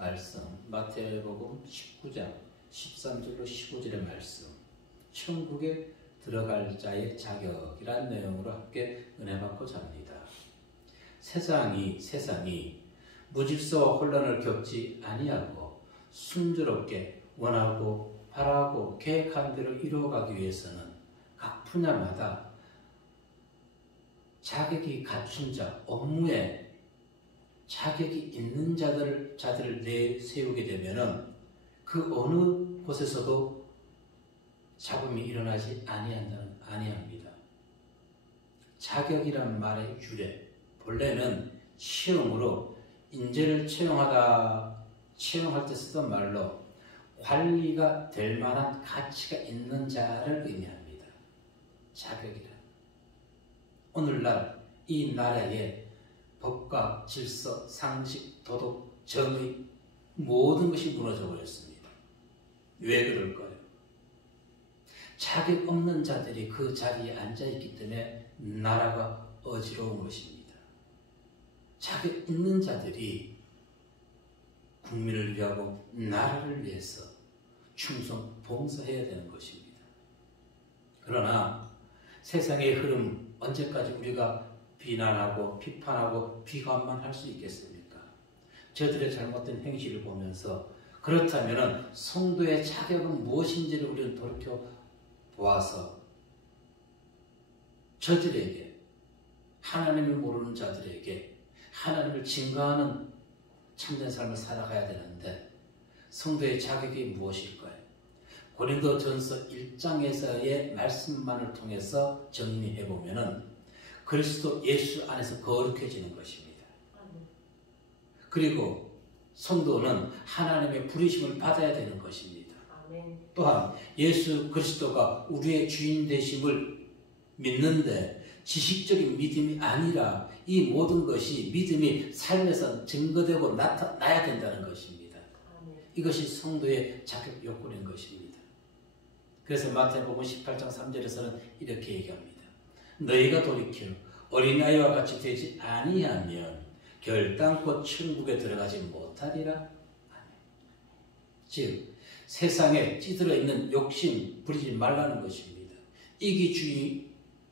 말씀, 마태복음 19장 13절로 15절의 말씀, 천국에 들어갈 자의 자격이란 내용으로 함께 은혜 받고자 합니다. 세상이 무질서와 혼란을 겪지 아니하고 순조롭게 원하고 바라고 계획한 대로 이루어가기 위해서는 각 분야마다 자격이 갖춘 자, 업무에 자격이 있는 자들을 내세우게 되면은 그 어느 곳에서도 잡음이 일어나지 아니합니다. 자격이란 말의 유래, 본래는 채용으로 인재를 채용할 때 쓰던 말로 관리가 될 만한 가치가 있는 자를 의미합니다. 자격이란. 오늘날 이 나라의 법과 질서, 상식, 도덕, 정의 모든 것이 무너져 버렸습니다. 왜 그럴까요? 자격 없는 자들이 그 자리에 앉아있기 때문에 나라가 어지러운 것입니다. 자격 있는 자들이 국민을 위하고 나라를 위해서 충성, 봉사해야 되는 것입니다. 그러나 세상의 흐름 언제까지 우리가 비난하고 비판하고 비관만 할 수 있겠습니까? 저들의 잘못된 행실을 보면서 그렇다면 성도의 자격은 무엇인지를 우리는 돌이켜 보아서 저들에게, 하나님을 모르는 자들에게 하나님을 증거하는 참된 삶을 살아가야 되는데 성도의 자격이 무엇일까요? 고린도전서 1장에서의 말씀만을 통해서 정리해보면 그리스도 예수 안에서 거룩해지는 것입니다. 그리고 성도는 하나님의 부르심을 받아야 되는 것입니다. 또한 예수 그리스도가 우리의 주인 되심을 믿는데 지식적인 믿음이 아니라 이 모든 것이 믿음이 삶에서 증거되고 나타나야 된다는 것입니다. 이것이 성도의 자격 요건인 것입니다. 그래서 마태복음 18장 3절에서는 이렇게 얘기합니다. 너희가 돌이켜 어린아이와 같이 되지 아니하면 결단코 천국에 들어가지 못하리라. 즉 세상에 찌들어 있는 욕심 부리지 말라는 것입니다.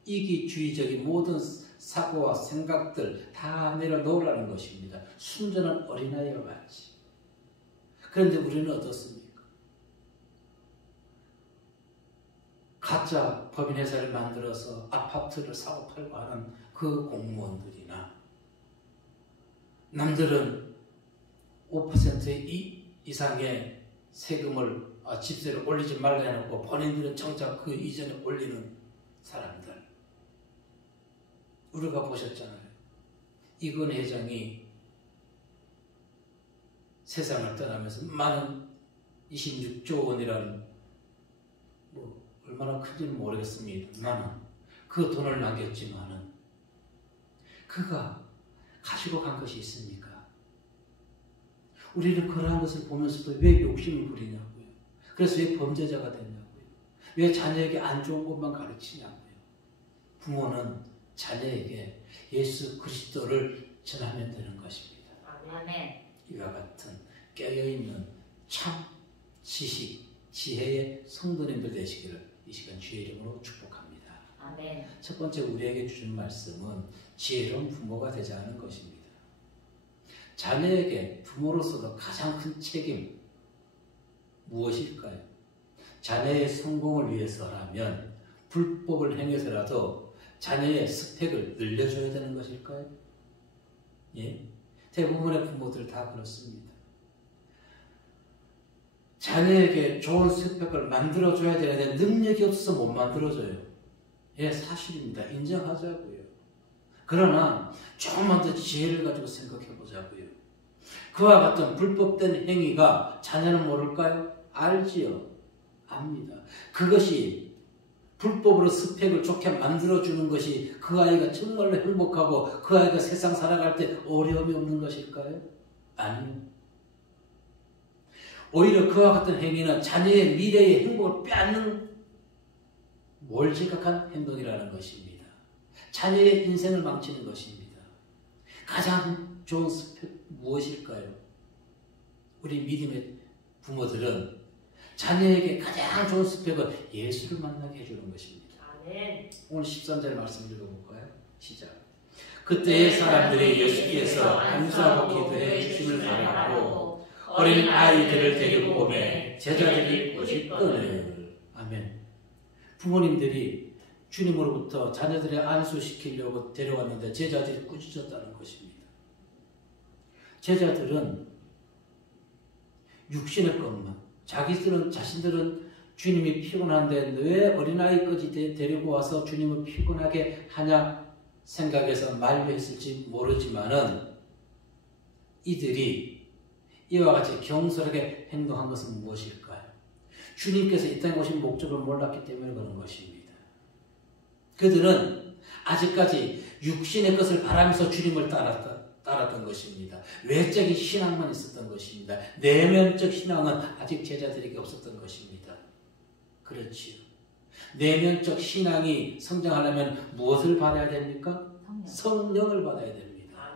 이기주의적인 모든 사고와 생각들 다 내려놓으라는 것입니다. 순전한 어린아이와 같이. 그런데 우리는 어떻습니까? 가짜 법인회사를 만들어서 아파트를 사고 팔고 하는 그 공무원들이나 남들은 5% 이상의 세금을 집세를 올리지 말라 해놓고 본인들은 정작 그 이전에 올리는 사람들 우리가 보셨잖아요. 이건 회장이 세상을 떠나면서 많은 26조 원이라는 얼마나 큰지는 모르겠습니다만 그 돈을 남겼지만은 그가 가지고 간 것이 있습니까? 우리는 그러한 것을 보면서도 왜 욕심을 부리냐고요. 그래서 왜 범죄자가 됐냐고요. 왜 자녀에게 안 좋은 것만 가르치냐고요. 부모는 자녀에게 예수 그리스도를 전하면 되는 것입니다. 아멘. 이와 같은 깨어있는 참 지식, 지혜의 성도님들 되시기를 이 시간 주의 이름으로 축복합니다. 아멘. 첫 번째 우리에게 주신 말씀은 지혜로운 부모가 되자는 것입니다. 자녀에게 부모로서도 가장 큰 책임 무엇일까요? 자녀의 성공을 위해서라면 불법을 행해서라도 자녀의 스펙을 늘려줘야 되는 것일까요? 예? 대부분의 부모들 다 그렇습니다. 자녀에게 좋은 스펙을 만들어줘야 되는데 능력이 없어서 못 만들어줘요. 예, 사실입니다. 인정하자고요. 그러나 조금만 더 지혜를 가지고 생각해보자고요. 그와 같은 불법된 행위가 자녀는 모를까요? 알지요. 압니다. 그것이 불법으로 스펙을 좋게 만들어주는 것이 그 아이가 정말로 행복하고 그 아이가 세상 살아갈 때 어려움이 없는 것일까요? 아니요. 오히려 그와 같은 행위는 자녀의 미래의 행복을 빼앗는 몰지각한 행동이라는 것입니다. 자녀의 인생을 망치는 것입니다. 가장 좋은 스펙 무엇일까요? 우리 믿음의 부모들은 자녀에게 가장 좋은 스펙은 예수를 만나게 해주는 것입니다. 아멘. 오늘 13절 말씀 읽어볼까요? 시작. 그때의 사람들이 예수께서 안수하고 기도해 주심을 바라고 어린 아이들을 데리고 오매 제자들이 꾸짖거늘. 아멘. 부모님들이 주님으로부터 자녀들의 안수시키려고 데려왔는데 제자들이 꾸짖었다는 것입니다. 제자들은 육신의 것만, 자신들은 주님이 피곤한데 왜 어린아이까지 데리고 와서 주님을 피곤하게 하냐 생각해서 만류했을지 모르지만은 이들이 이와 같이 경솔하게 행동한 것은 무엇일까요? 주님께서 이 땅에 오신 목적을 몰랐기 때문에 그런 것입니다. 그들은 아직까지 육신의 것을 바라면서 주님을 따랐던 것입니다. 외적인 신앙만 있었던 것입니다. 내면적 신앙은 아직 제자들에게 없었던 것입니다. 그렇지요. 내면적 신앙이 성장하려면 무엇을 받아야 됩니까? 성령을 받아야 됩니다.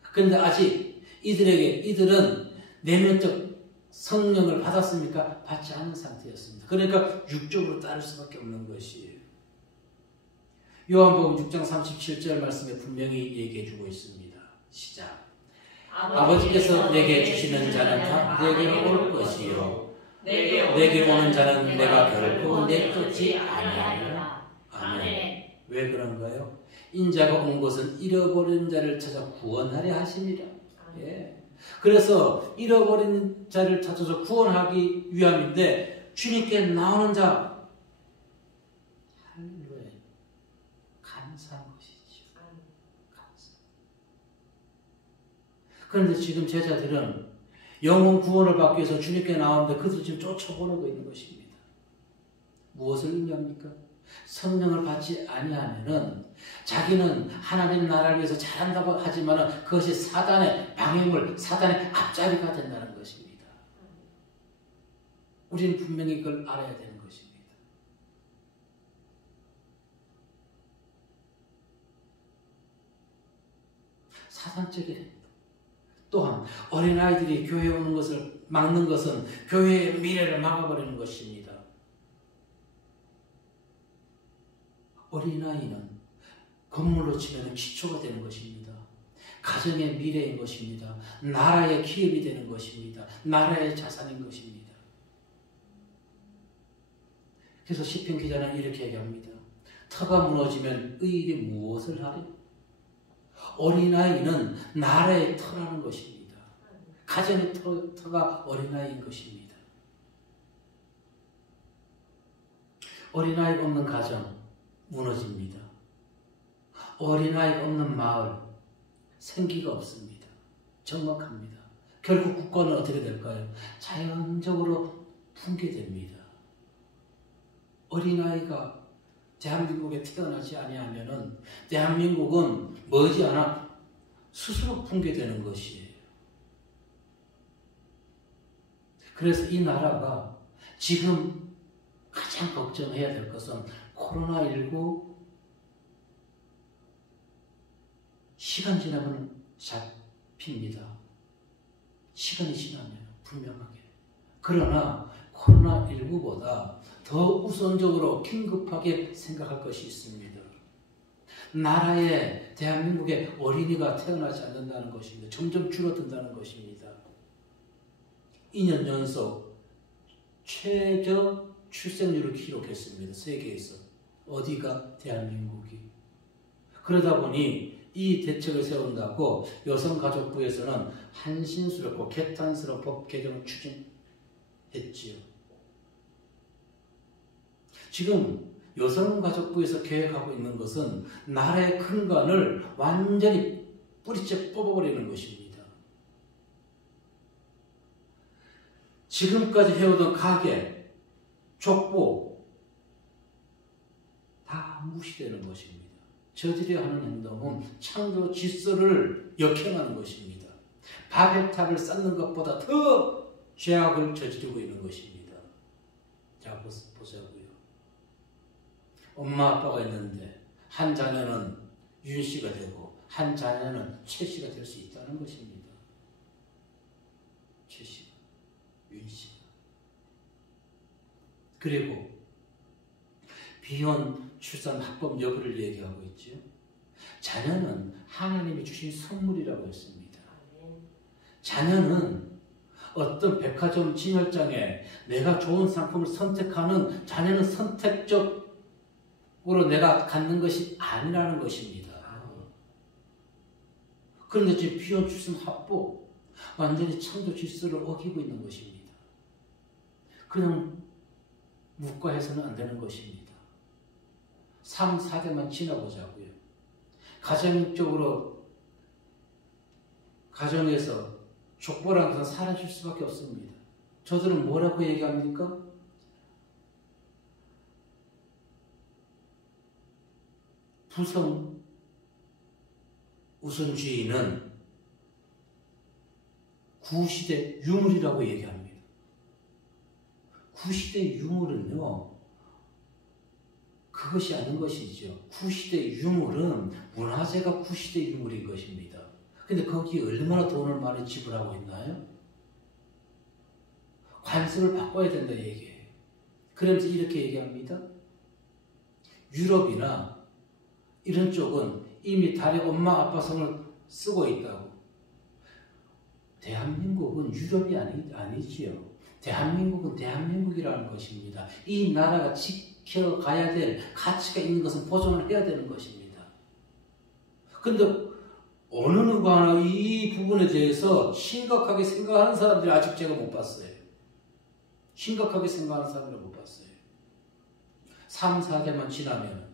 그런데 아직 이들은 내면적 성령을 받았습니까? 받지 않은 상태였습니다. 그러니까 육적으로 따를 수밖에 없는 것이에요. 요한복음 6장 37절 말씀에 분명히 얘기해주고 있습니다. 시작. 아버지께서 내게 주시는 자는 다 내게로 올 것이요 내게 오는 자는 내가 결코 내쫓지 아니하리라. 아멘. 왜 그런가요? 인자가 온 것은 잃어버린 자를 찾아 구원하려 하심이라. 예. 그래서 잃어버린 자를 찾아서 구원하기 위함인데 주님께 나오는 자 할렐루야 감사한 것이죠. 감사. 그런데 지금 제자들은 영혼 구원을 받기 위해서 주님께 나오는데 그들을 지금 쫓아보내고 있는 것입니다. 무엇을 의미합니까? 성령을 받지 아니하면은 자기는 하나님 나라를 위해서 잘한다고 하지만은 그것이 사단의 방해물, 사단의 앞자리가 된다는 것입니다. 우리는 분명히 그걸 알아야 되는 것입니다. 사단적인 행동. 또한 어린아이들이 교회에 오는 것을 막는 것은 교회의 미래를 막아버리는 것입니다. 어린아이는 건물로 치면 기초가 되는 것입니다. 가정의 미래인 것입니다. 나라의 기업이 되는 것입니다. 나라의 자산인 것입니다. 그래서 시편 기자는 이렇게 얘기합니다. 터가 무너지면 의인이 무엇을 하리? 어린아이는 나라의 터라는 것입니다. 가정의 터가 어린아이인 것입니다. 어린아이가 없는 가정 무너집니다. 어린아이가 없는 마을 생기가 없습니다. 적막합니다. 결국 국가는 어떻게 될까요? 자연적으로 붕괴됩니다. 어린아이가 대한민국에 태어나지 아니하면은 대한민국은 머지않아 스스로 붕괴되는 것이에요. 그래서 이 나라가 지금 가장 걱정해야 될 것은 코로나19 시간 지나면 잡힙니다. 시간이 지나면 분명하게. 그러나 코로나19보다 더 우선적으로 긴급하게 생각할 것이 있습니다. 나라에 대한민국에 어린이가 태어나지 않는다는 것입니다. 점점 줄어든다는 것입니다. 2년 연속 최저 출생률을 기록했습니다. 세계에서. 어디가? 대한민국이. 그러다 보니 이 대책을 세운다고 여성가족부에서는 한신스럽고 개탄스러운 법 개정을 추진했지요. 지금 여성가족부에서 계획하고 있는 것은 나라의 근간을 완전히 뿌리째 뽑아버리는 것입니다. 지금까지 해오던 가계, 족보 다 무시되는 것입니다. 저들이 하는 행동은 창조 질서를 역행하는 것입니다. 바벨탑을 쌓는 것보다 더 죄악을 저지르고 있는 것입니다. 자, 보자고요. 엄마 아빠가 있는데 한 자녀는 윤 씨가 되고 한 자녀는 최 씨가 될 수 있다는 것입니다. 그리고 비혼 출산 합법 여부를 얘기하고 있죠. 자녀는 하나님이 주신 선물이라고 했습니다. 자녀는 어떤 백화점 진열장에 내가 좋은 상품을 선택하는 자녀는 선택적으로 내가 갖는 것이 아니라는 것입니다. 그런데 지금 비혼 출산 합법 완전히 창조 질서를 어기고 있는 것입니다. 그냥 묵과해서는 안 되는 것입니다. 3, 4대만 지나보자고요. 가정적으로 가정에서 족보라는 것은 사라질 수밖에 없습니다. 저들은 뭐라고 얘기합니까? 부성 우선주의는 구시대 유물이라고 얘기합니다. 구시대 유물은요, 그것이 아닌 것이죠. 구시대 유물은 문화재가 구시대 유물인 것입니다. 근데 거기에 얼마나 돈을 많이 지불하고 있나요? 관세를 바꿔야 된다 얘기해요. 그러면서 이렇게 얘기합니다. 유럽이나 이런 쪽은 이미 달의 엄마 아빠 성을 쓰고 있다고. 대한민국은 유럽이 아니지요. 대한민국은 대한민국이라는 것입니다. 이 나라가 지켜가야 될 가치가 있는 것은 보존을 해야 되는 것입니다. 그런데 어느 누가 이 부분에 대해서 심각하게 생각하는 사람들이 아직 제가 못 봤어요. 심각하게 생각하는 사람들을 못 봤어요. 3, 4대만 지나면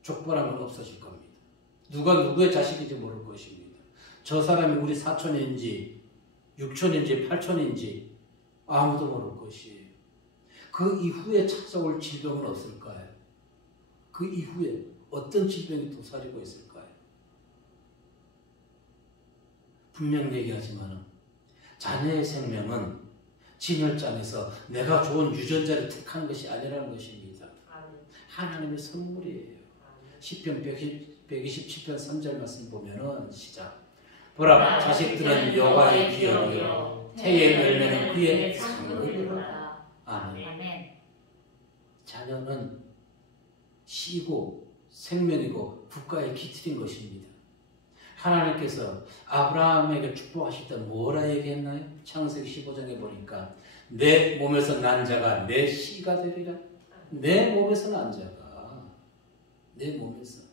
족보라는 건 없어질 겁니다. 누가 누구의 자식인지 모를 것입니다. 저 사람이 우리 사촌인지 6촌인지 8촌인지 아무도 모를 것이에요. 그 이후에 찾아올 질병은 없을까요? 그 이후에 어떤 질병이 도사리고 있을까요? 분명히 얘기하지만 자녀의 생명은 진열장에서 내가 좋은 유전자를 택하는 것이 아니라는 것입니다. 하나님의 선물이에요. 시편 127편 3절 말씀 보면은 시작. 보라, 자식들은 여호와의 기업이요 태의 열매는 그의 상급이로다. 아멘. 자녀는 씨고 생명이고 국가의 기틀인 것입니다. 하나님께서 아브라함에게 축복하실 때 뭐라 얘기했나요? 창세기 15장에 보니까 내 몸에서 난 자가 내 씨가 되리라. 내 몸에서 난 자가 내 몸에서.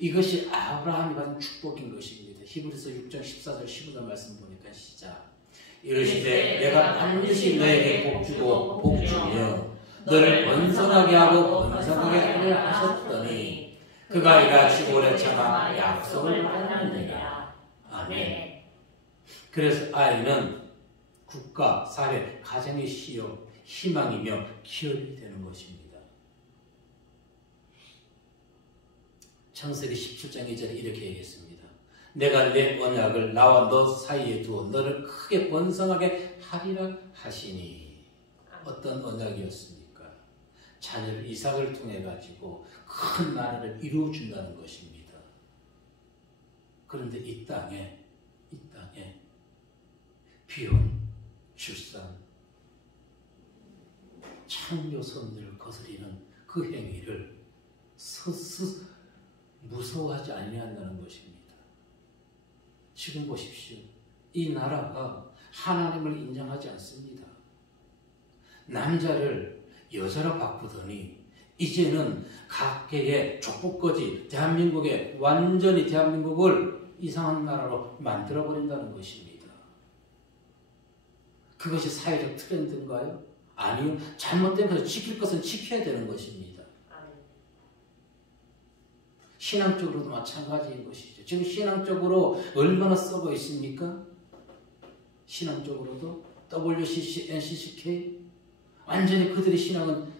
이것이 아브라함이 받은 축복인 것입니다. 히브리서 6장 14절 15절 말씀 보니까 시작. 이르시되 내가 반드시 너에게 복주고 복주며 너를 번성하게 하고 번성하게 하려 하셨더니 그가 이같이 오래 참아 약속을 받았느니라. 아멘. 그래서 아이는 국가, 사회, 가정의 씨요 희망이며 기업이 되는 것입니다. 창세기 17장 2절에 이렇게 얘기했습니다. 내가 내 언약을 나와 너 사이에 두어 너를 크게 번성하게 하리라 하시니. 어떤 언약이었습니까? 자녀를 이삭을 통해 가지고 큰 나라를 이루어준다는 것입니다. 그런데 이 땅에 비혼, 출산, 창조 선언을 거스리는 그 행위를 무서워하지 아니한다는 것입니다. 지금 보십시오. 이 나라가 하나님을 인정하지 않습니다. 남자를 여자로 바꾸더니 이제는 각계의 족보까지 완전히 대한민국을 이상한 나라로 만들어버린다는 것입니다. 그것이 사회적 트렌드인가요? 아니요. 잘못된 것을 지킬 것은 지켜야 되는 것입니다. 신앙적으로도 마찬가지인 것이죠. 지금 신앙적으로 얼마나 썩어 있습니까? 신앙적으로도 WCC, NCCK 완전히 그들의 신앙은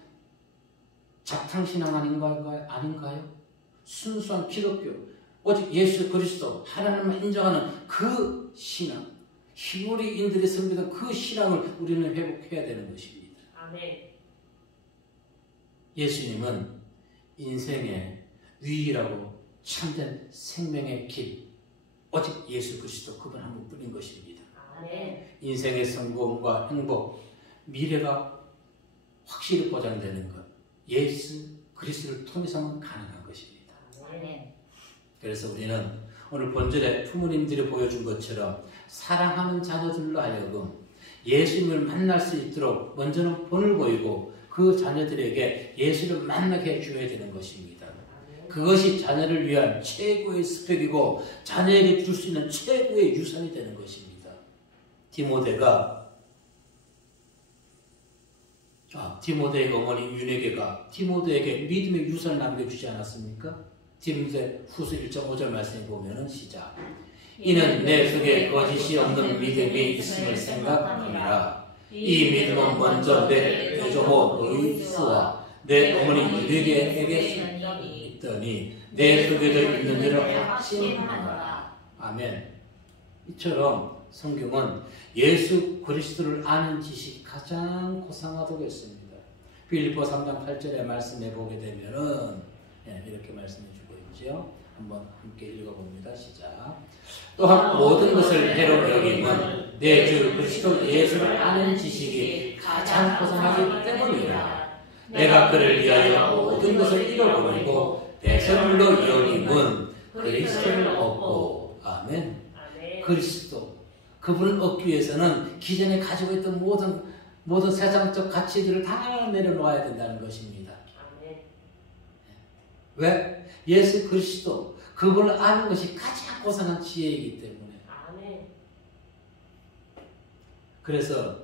작탕신앙 아닌가요? 순수한 기독교, 오직 예수 그리스도 하나님을 인정하는 그 신앙, 히브리인들이 섬기던 그 신앙을 우리는 회복해야 되는 것입니다. 아멘. 예수님은 인생의 유일하고 참된 생명의 길, 오직 예수 그리스도 그분 한 분뿐인 것입니다. 아멘. 인생의 성공과 행복, 미래가 확실히 보장되는 것, 예수 그리스도를 통해서만 가능한 것입니다. 그래서 우리는 오늘 본절에 부모님들이 보여준 것처럼 사랑하는 자녀들로 하여금 예수님을 만날 수 있도록 먼저는 본을 보이고 그 자녀들에게 예수를 만나게 해줘야 되는 것입니다. 그것이 자녀를 위한 최고의 스펙이고 자녀에게 줄 수 있는 최고의 유산이 되는 것입니다. 디모데의 어머니 유네게가 디모데에게 믿음의 유산을 남겨주지 않았습니까? 디모데 후서 1.5절 말씀에 보면은 시작. 이는 내 속에 거짓이 없는 믿음이 있음을 생각하니라. 이 믿음은 먼저 내 외조모 로이스와 내 어머니 유네게에게 있더니 내 속에도 있는 줄을 확신하노라. 아멘. 이처럼 성경은 예수 그리스도를 아는 지식이 가장 고상하다고 했습니다. 빌립보 3장 8절의 말씀에 보게 되면은 이렇게 말씀해 주고 있죠. 한번 함께 읽어봅니다. 시작. 또한 모든 것을 해로 여김은 내 주 그리스도 예수를 아는 지식이 가장 고상하기 때문이라. 내가 그를 위하여 모든 것을 잃어버리고 배설물로 여김은 그리스도를 얻고. 아멘. 그리스도 그분을 얻기 위해서는 기존에 가지고 있던 모든 세상적 가치들을 다 내려놓아야 된다는 것입니다. 왜? 예수 그리스도 그분을 아는 것이 가장 고상한 지혜이기 때문에. 그래서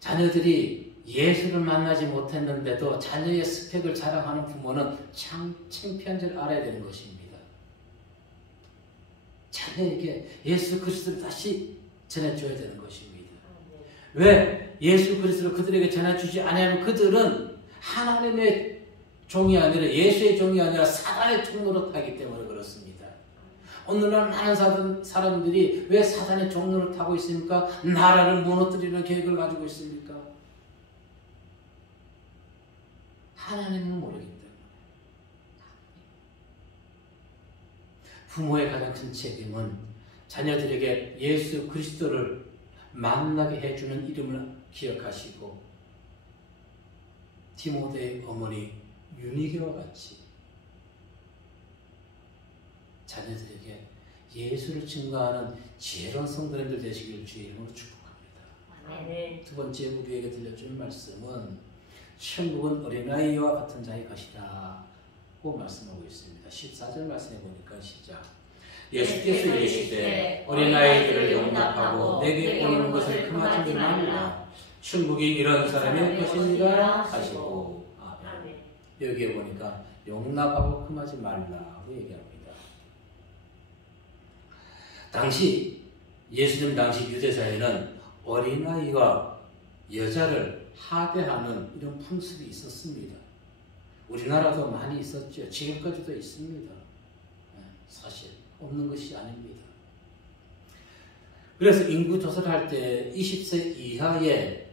자녀들이 예수를 만나지 못했는데도 자녀의 스펙을 자랑하는 부모는 참 창피한 줄 알아야 되는 것입니다. 자녀에게 예수 그리스도를 다시 전해줘야 되는 것입니다. 왜 예수 그리스도를 그들에게 전해주지 않으면 그들은 하나님의 종이 아니라 예수의 종이 아니라 사단의 종로로 타기 때문에 그렇습니다. 오늘날 많은 사람들이 왜 사단의 종로를 타고 있습니까? 나라를 무너뜨리는 계획을 가지고 있습니까? 하나님은 모르기 때문에. 부모의 가장 큰 책임은 자녀들에게 예수 그리스도를 만나게 해주는 이름을 기억하시고 디모데의 어머니 유니게와 같이 자녀들에게 예수를 증거하는 지혜로운 성도님들 되시길 주의 이름으로 축복합니다. 두 번째 우리에게 들려준 말씀은 천국은 어린아이와 같은 자의 것이다 고 말씀하고 있습니다. 14절 말씀해 보니까 시작. 예수께서 이르시되 어린아이들을 용납하고 내게 오는 것을 금하지 말라. 천국이 이런 사람의 것입니다 하시고. 아멘. 여기에 보니까 용납하고 금하지 말라고 얘기합니다. 예수님 당시 유대사회는 어린아이와 여자를 하대하는 이런 풍습이 있었습니다. 우리나라도 많이 있었죠. 지금까지도 있습니다. 사실 없는 것이 아닙니다. 그래서 인구 조사를 할 때 20세 이하의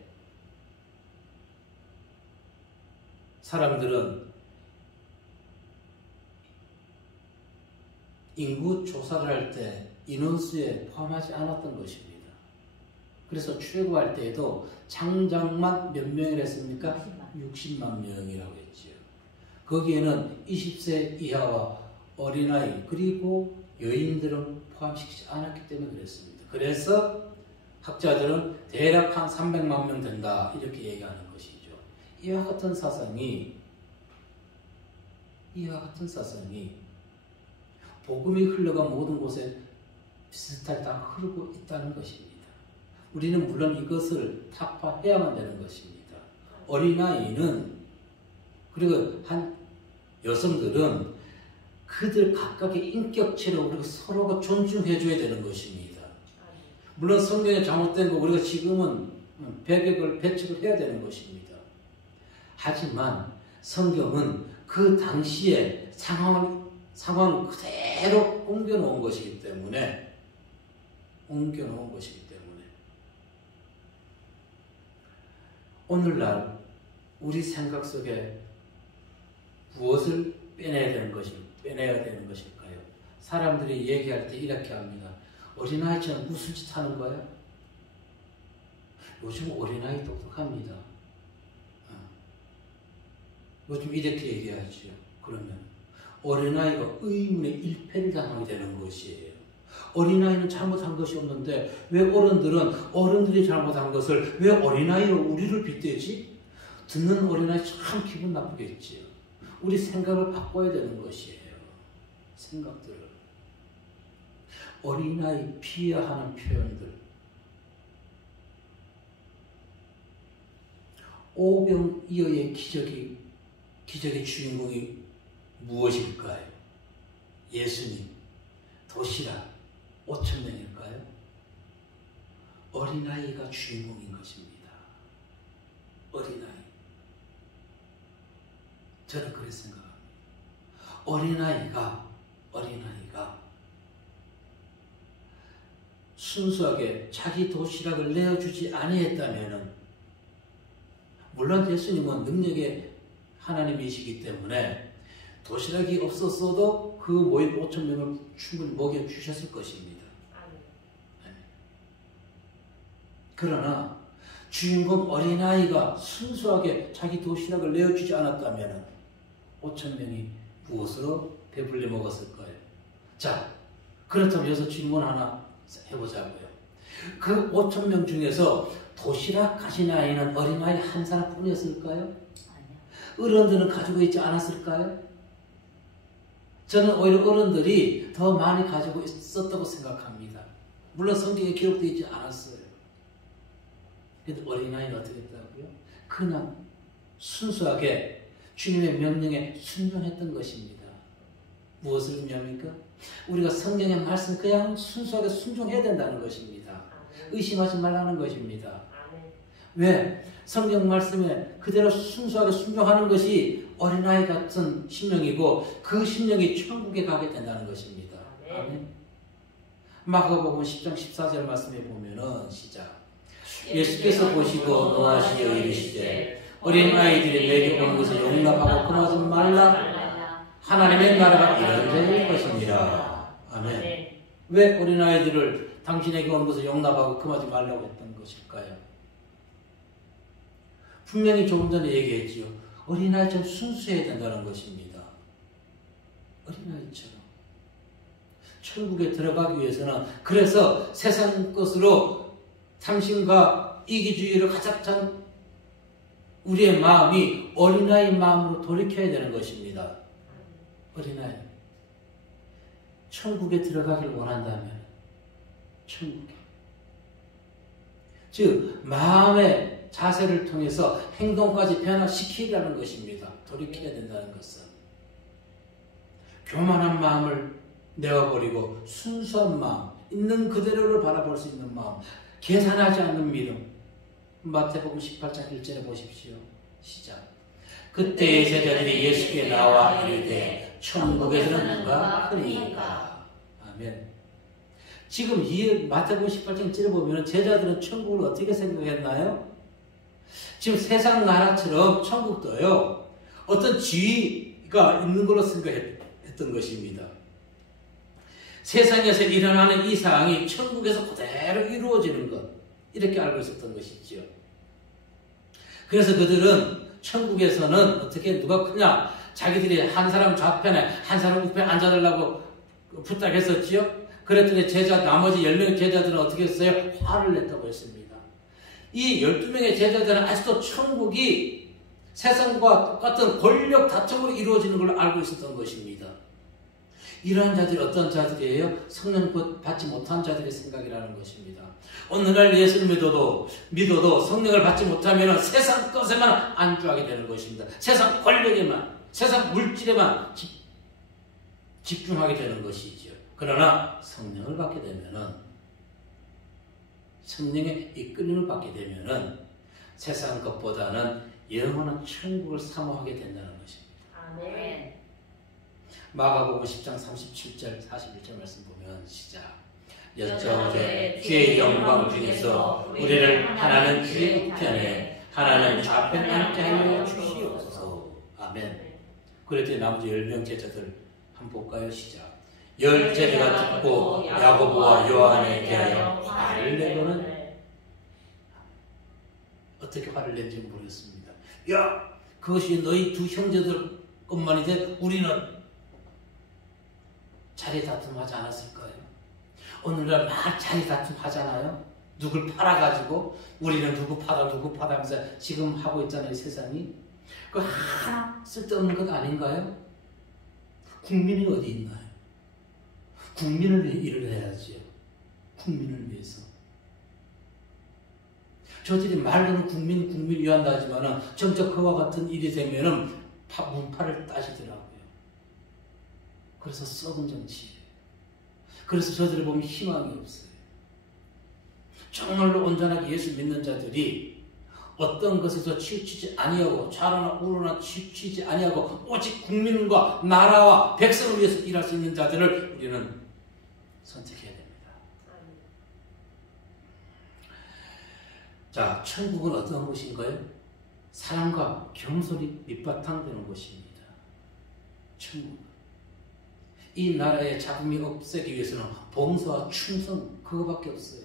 사람들은 인구 조사를 할 때 인원수에 포함하지 않았던 것입니다. 그래서 출애굽할 때에도 장장만 몇 명이라 했습니까? 60만 명이라고 했지요. 거기에는 20세 이하와 어린아이 그리고 여인들은 포함시키지 않았기 때문에 그랬습니다. 그래서 학자들은 대략 한 300만 명 된다 이렇게 얘기하는 것이죠. 이와 같은 사상이 복음이 흘러간 모든 곳에 비슷하게 다 흐르고 있다는 것입니다. 우리는 물론 이것을 타파해야만 되는 것입니다. 어린아이는 그리고 한 여성들은 그들 각각의 인격체로 우리가 서로가 존중해줘야 되는 것입니다. 물론 성경에 잘못된 거 우리가 지금은 배척을 해야 되는 것입니다. 하지만 성경은 그 당시의 상황을 그대로 옮겨놓은 것이기 때문에 오늘날 우리 생각 속에 무엇을 빼내야 되는 것일까요? 사람들이 얘기할 때 이렇게 합니다. 어린아이처럼 무슨 짓 하는 거야? 요즘 어린아이 똑똑합니다. 요즘 이렇게 얘기하죠. 그러면 어린아이가 의문의 일패를 당하게 되는 것이에요. 어린아이는 잘못한 것이 없는데 왜 어른들은 어른들이 잘못한 것을 왜 어린아이로 우리를 빗대지? 듣는 어린아이 참 기분 나쁘겠지요. 우리 생각을 바꿔야 되는 것이에요. 생각들을. 어린아이 비하하는 표현들. 오병이어의 기적의 주인공이 무엇일까요? 예수님, 도시락 5,000명일까요? 어린아이가 주인공인 것입니다. 어린아이. 저는 그렇게 생각합니다. 어린아이가 순수하게 자기 도시락을 내어주지 아니했다면은, 물론 예수님은 능력의 하나님이시기 때문에 도시락이 없었어도 그 모인 5,000명을 충분히 먹여주셨을 것입니다. 그러나 주인공 어린아이가 순수하게 자기 도시락을 내어주지 않았다면 5,000명이 무엇으로 배불리 먹었을까요? 자, 그렇다면 여기서 질문 하나 해보자고요. 그 5,000명 중에서 도시락 가진 아이는 어린아이 한 사람뿐이었을까요? 아니요. 어른들은 가지고 있지 않았을까요? 저는 오히려 어른들이 더 많이 가지고 있었다고 생각합니다. 물론 성경에 기록되어 있지 않았어요. 그런데 어린아이는 어떻게 했다고요? 그냥 순수하게 주님의 명령에 순종했던 것입니다. 무엇을 의미합니까? 우리가 성경의 말씀 그냥 순수하게 순종해야 된다는 것입니다. 의심하지 말라는 것입니다. 왜? 성경 말씀에 그대로 순수하게 순종하는 것이 어린아이 같은 심령이고 그 심령이 천국에 가게 된다는 것입니다. 아멘. 마가복음 10장 14절 말씀에 보면은 시작. 예수께서 보시고 노하시어 이르시되 어린아이들이 내게 오는 것을 용납하고 금하지 말라. 하나님의 나라가 이런 자일 것입니다. 아멘. 왜 어린아이들을 당신에게 오는 것을 용납하고 금하지 말라고 했던 것일까요? 분명히 조금 전에 얘기했지요. 어린아이처럼 순수해야 된다는 것입니다. 어린아이처럼. 천국에 들어가기 위해서는 그래서 세상 것으로 탐심과 이기주의를 가득 찬 우리의 마음이 어린아이 마음으로 돌이켜야 되는 것입니다. 어린아이. 천국에 들어가기를 원한다면 천국에. 즉 마음의 자세를 통해서 행동까지 변화시키라는 것입니다. 돌이켜야 된다는 것은. 교만한 마음을 내어버리고 순수한 마음, 있는 그대로를 바라볼 수 있는 마음, 계산하지 않는 믿음. 마태복음 18장 1절에 보십시오. 시작. 그때의 제자들이 예수께 나와 이르되 천국에서는 누가 크니까. 아멘. 지금 이 마태복음 18장 1절에 보면 제자들은 천국을 어떻게 생각했나요? 지금 세상 나라처럼 천국도요, 어떤 지위가 있는 걸로 생각했던 것입니다. 세상에서 일어나는 이 사항이 천국에서 그대로 이루어지는 것, 이렇게 알고 있었던 것이죠. 그래서 그들은 천국에서는 어떻게 누가 크냐, 자기들이 한 사람 좌편에 한 사람 우편에 앉아달라고 부탁했었지요. 그랬더니 나머지 10명의 제자들은 어떻게 했어요? 화를 냈다고 했습니다. 이 12명의 제자들은 아직도 천국이 세상과 똑같은 권력 다툼으로 이루어지는 걸로 알고 있었던 것입니다. 이러한 자들이 어떤 자들이에요? 성령 받지 못한 자들의 생각이라는 것입니다. 오늘날 예수를 믿어도 성령을 받지 못하면 세상 것에만 안주하게 되는 것입니다. 세상 권력에만, 세상 물질에만 집중하게 되는 것이죠. 그러나 성령을 받게 되면은, 성령의 이끌림을 받게 되면은 세상 것보다는 영원한 천국을 사모하게 된다는 것입니다. 아멘. 마가복음 10장 37절 41절 말씀 보면 시작. 여쭤오되 주의 영광 중에서 우리를 하나는 주의 우편에 하나는 좌편에 앉게 하여 주시옵소서. 아멘. 그랬더니 나머지 10명 제자들 한번 볼까요? 시작. 10제자가 듣고 야고보와 요한에 대하여 화를 내고는, 어떻게 화를 낸지 모르겠습니다. 야, 그것이 너희 두 형제들 것만이되 우리는 자리 다툼하지 않았을까요? 오늘날 막 자리 다툼 하잖아요. 누굴 팔아가지고 우리는 누구 팔아 하면서 지금 하고 있잖아요. 세상이. 그 하나 쓸데없는 것 아닌가요? 국민이 어디 있나요? 국민을 위해 일을 해야지요. 국민을 위해서. 저들이 말로는 국민 위한다 하지만은 정작 그와 같은 일이 되면은 문파를 따시더라고요. 그래서 썩은 정치예요. 그래서 저들을 보면 희망이 없어요. 정말로 온전하게 예수 믿는 자들이 어떤 것에서 치우치지 아니하고 좌로나 우로나 치우치지 아니하고 오직 국민과 나라와 백성을 위해서 일할 수 있는 자들을 우리는 선택해야 됩니다. 자, 천국은 어떤 곳인가요? 사랑과 겸손이 밑바탕 되는 곳입니다. 천국. 이 나라의 잡음이 없애기 위해서는 봉사와 충성 그거밖에 없어요.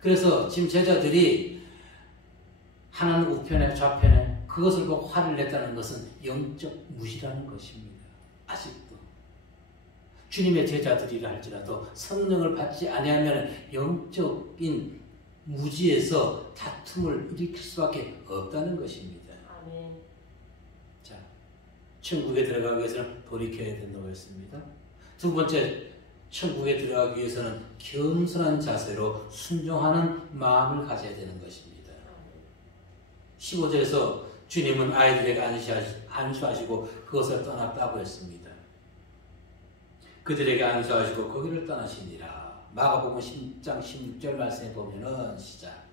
그래서 지금 제자들이 하나는 우편에 좌편에 그것을 보고 화를 냈다는 것은 영적 무시라는 것입니다. 아직도. 주님의 제자들이라 할지라도 성령을 받지 아니하면 영적인 무지에서 다툼을 일으킬 수밖에 없다는 것입니다. 아멘. 자, 천국에 들어가기 위해서는 돌이켜야 된다고 했습니다. 두 번째, 천국에 들어가기 위해서는 겸손한 자세로 순종하는 마음을 가져야 되는 것입니다. 15절에서 주님은 아이들에게 안수하시고 그것을 떠났다고 했습니다. 그들에게 안수하시고 거기를 떠나시니라. 마가복음 10장 16절 말씀에 보면은 시작.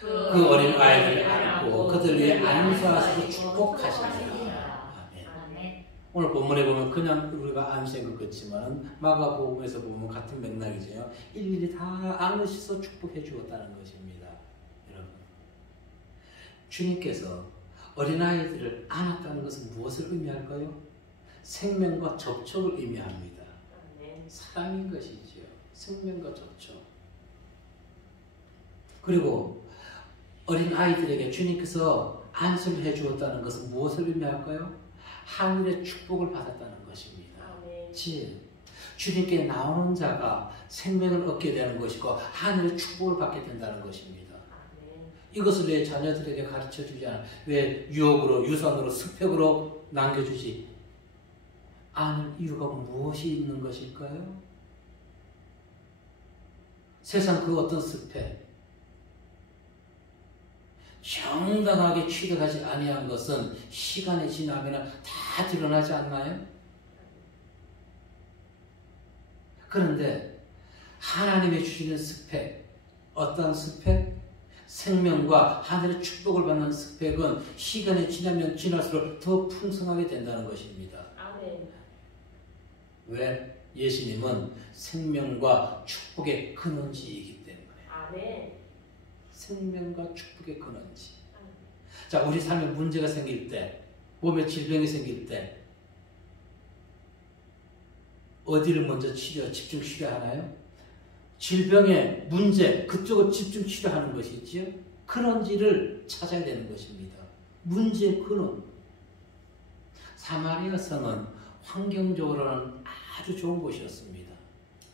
그 어린 아이들을 안고 그들 위해 안수하시고 축복하시니라. 아멘. 오늘 본문에 보면 그냥 우리가 안수한 것 같지만 마가복음에서 보면 같은 맥락이죠. 일일이 다 안으셔서 축복해 주었다는 것입니다. 여러분, 주님께서 어린아이들을 안았다는 것은 무엇을 의미할까요? 생명과 접촉을 의미합니다. 사랑인 것이지요. 생명과 접촉. 그리고 어린아이들에게 주님께서 안수를 해주었다는 것은 무엇을 의미할까요? 하늘의 축복을 받았다는 것입니다. 즉, 주님께 나오는 자가 생명을 얻게 되는 것이고 하늘의 축복을 받게 된다는 것입니다. 이것을 내 자녀들에게 가르쳐주지 않아. 왜 유혹으로, 유산으로, 스펙으로 남겨주지 않을 이유가 무엇이 있는 것일까요? 세상 그 어떤 스펙, 정당하게 취득하지 아니한 것은 시간이 지나면 다 드러나지 않나요? 그런데 하나님이 주시는 스펙, 어떤 스펙? 생명과 하늘의 축복을 받는 스펙은 시간이 지나면 지날수록 더 풍성하게 된다는 것입니다. 아멘. 왜? 예수님은 생명과 축복의 근원지이기 때문에. 아멘. 생명과 축복의 근원지. 자, 우리 삶에 문제가 생길 때, 몸에 질병이 생길 때 어디를 먼저 집중 치료하나요? 질병의 문제, 그쪽을 집중 치료하는 것이지요. 근원지를 찾아야 되는 것입니다. 문제의 근원. 사마리아 성은 환경적으로는 아주 좋은 곳이었습니다.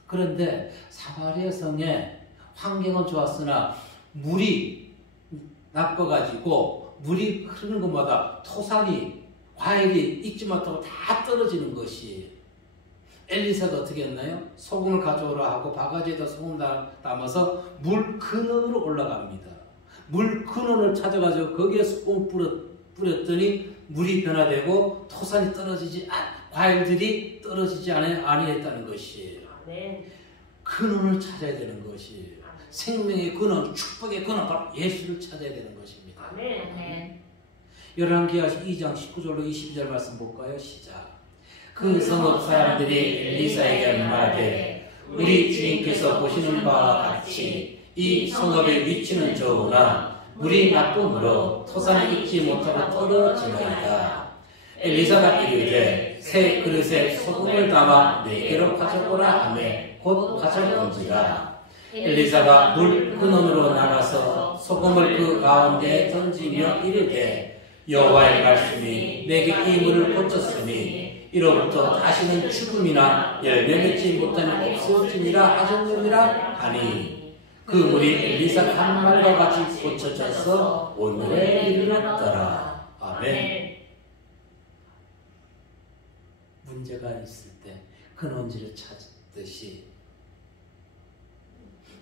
그런데 사마리아 성의 환경은 좋았으나 물이 나빠가지고 물이 흐르는 곳마다 토산이, 과일이 익지 못하고 다 떨어지는 것이. 엘리사가 어떻게 했나요? 소금을 가져오라 하고 바가지에다 소금 담아서 물 근원으로 올라갑니다. 물 근원을 찾아가지고 거기에 소금을 뿌렸더니 물이 변화되고 토산이 떨어지지, 과일들이 떨어지지 아니했다는 것이에요. 근원을 찾아야 되는 것이에요. 생명의 근원, 축복의 근원, 바로 예수를 찾아야 되는 것입니다. 열왕기하 2장 19절로 22절 말씀 볼까요? 시작. 그 성읍 사람들이 엘리사에게 말하되 우리 주인께서 보시는 바와 같이 이 성읍의 위치는 좋으나 물이 나쁨으로 토산이 익지 못하고 떨어지나이다. 엘리사가 이르되 새 그릇에 소금을 담아 4개로 가져오라 하매 곧 가져온지라. 엘리사가 물 근원으로 나가서 소금을 그 가운데에 던지며 이르되 여호와의 말씀이 내게 이 물을 고쳤으니 이로부터 다시는 죽음이나 열매 맺지 못함이 없어지니라 하셨느니라 하니 그 물이 엘리사 한 말과 같이 고쳐져서 오늘에 이르렀더라. 아멘. 문제가 있을 때 근원지를 찾듯이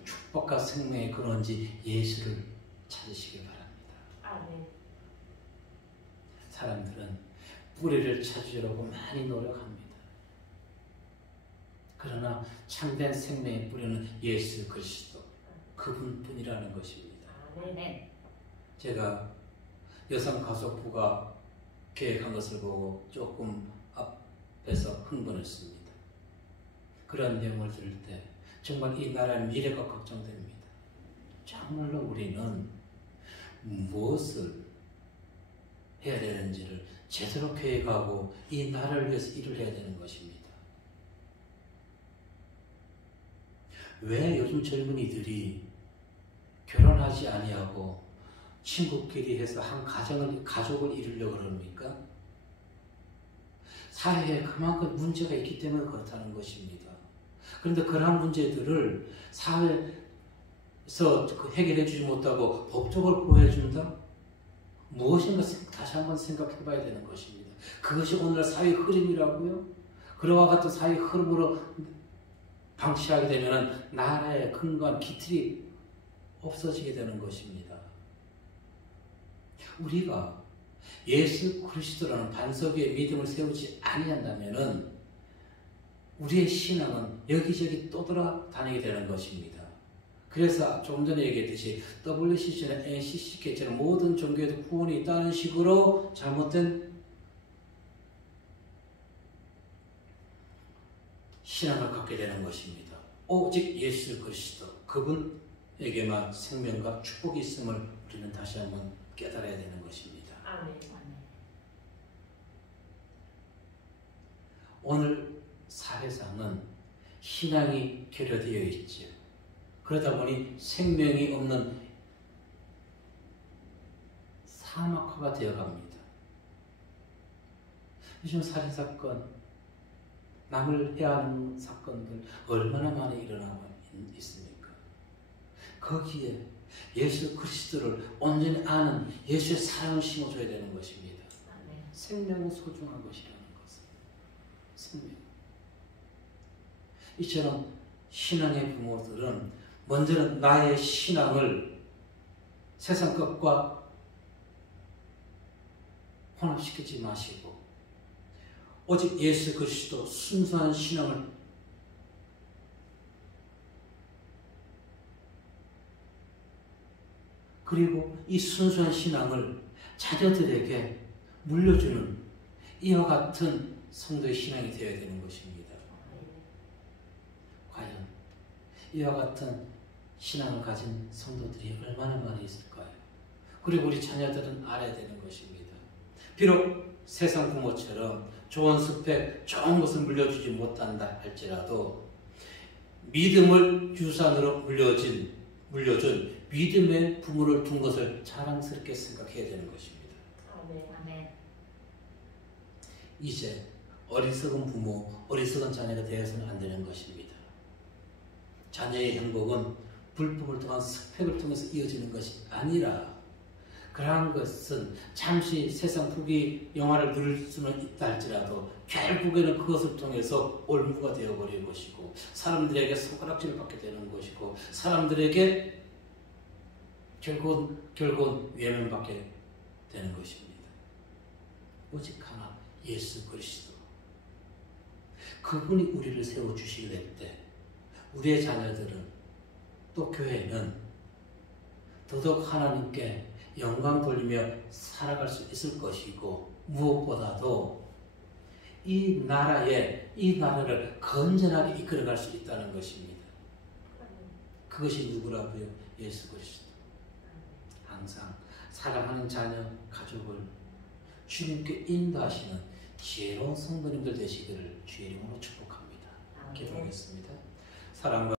축복과 생명의 근원지 예수를 찾으시기 바랍니다. 아멘. 사람들은 뿌리를 찾으려고 많이 노력합니다. 그러나 참된 생명의 뿌리는 예수 그리스도 그분뿐이라는 것입니다. 아멘. 제가 여성 가족부가 계획한 것을 보고 조금 앞에서 흥분했습니다. 그런 내용을 들을 때 정말 이 나라의 미래가 걱정됩니다. 정말로 우리는 무엇을 해야 되는지를 제대로 계획하고 이 나라를 위해서 일을 해야 되는 것입니다. 왜 요즘 젊은이들이 결혼하지 아니하고 친구끼리 해서 한 가족을 이루려고 그럽니까? 사회에 그만큼 문제가 있기 때문에 그렇다는 것입니다. 그런데 그러한 문제들을 사회에서 해결해 주지 못하고 법적으로 보호해준다? 무엇인가 다시 한번 생각해 봐야 되는 것입니다. 그것이 오늘날 사회 흐름이라고요? 그와 같은 사회 흐름으로 방치하게 되면 나라의 근간 기틀이 없어지게 되는 것입니다. 우리가 예수 그리스도라는 반석 위에 믿음을 세우지 아니한다면 우리의 신앙은 여기저기 떠돌아다니게 되는 것입니다. 그래서 조금 전에 얘기했듯이 WCC나 NCC처럼 모든 종교에도 구원이 있다는 식으로 잘못된 신앙을 갖게 되는 것입니다. 오직 예수 그리스도 그분에게만 생명과 축복이 있음을 우리는 다시 한번 깨달아야 되는 것입니다. 아멘. 오늘 사회상은 신앙이 결여되어 있죠. 그러다 보니 생명이 없는 사막화가 되어갑니다. 요즘 살인사건, 남을 해하는 사건들 얼마나 많이 일어나고 있습니까? 거기에 예수 그리스도를 온전히 아는 예수의 사랑을 심어줘야 되는 것입니다. 아멘. 생명은 소중한 것이라는 것은 생명. 이처럼 신앙의 부모들은 먼저는 나의 신앙을 세상 것과 혼합시키지 마시고 오직 예수 그리스도 순수한 신앙을 그리고 이 순수한 신앙을 자녀들에게 물려주는 이와 같은 성도의 신앙이 되어야 되는 것입니다. 과연 이와 같은 신앙을 가진 성도들이 얼마나 많이 있을까요? 그리고 우리 자녀들은 알아야 되는 것입니다. 비록 세상 부모처럼 좋은 스펙, 좋은 것을 물려주지 못한다 할지라도 믿음을 유산으로 물려준 믿음의 부모를 둔 것을 자랑스럽게 생각해야 되는 것입니다. 아멘. 이제 어리석은 부모, 어리석은 자녀가 되어서는 안 되는 것입니다. 자녀의 행복은 불법을 통한 스펙을 통해서 이어지는 것이 아니라 그러한 것은 잠시 세상 부귀 영화를 누릴 수는 있다 할지라도 결국에는 그것을 통해서 올무가 되어버릴 것이고 사람들에게 손가락질을 받게 되는 것이고 사람들에게 결국은 외면받게 되는 것입니다. 오직 하나 예수 그리스도 그분이 우리를 세워주실 때 우리의 자녀들은 또 교회는 더더욱 하나님께 영광 돌리며 살아갈 수 있을 것이고 무엇보다도 이 나라를 건전하게 이끌어갈 수 있다는 것입니다. 그것이 누구라고요? 예수 그리스도. 항상 사랑하는 자녀, 가족을 주님께 인도하시는 지혜로운 성도님들 되시기를 주의 이름으로 축복합니다. 기도하겠습니다. 사랑과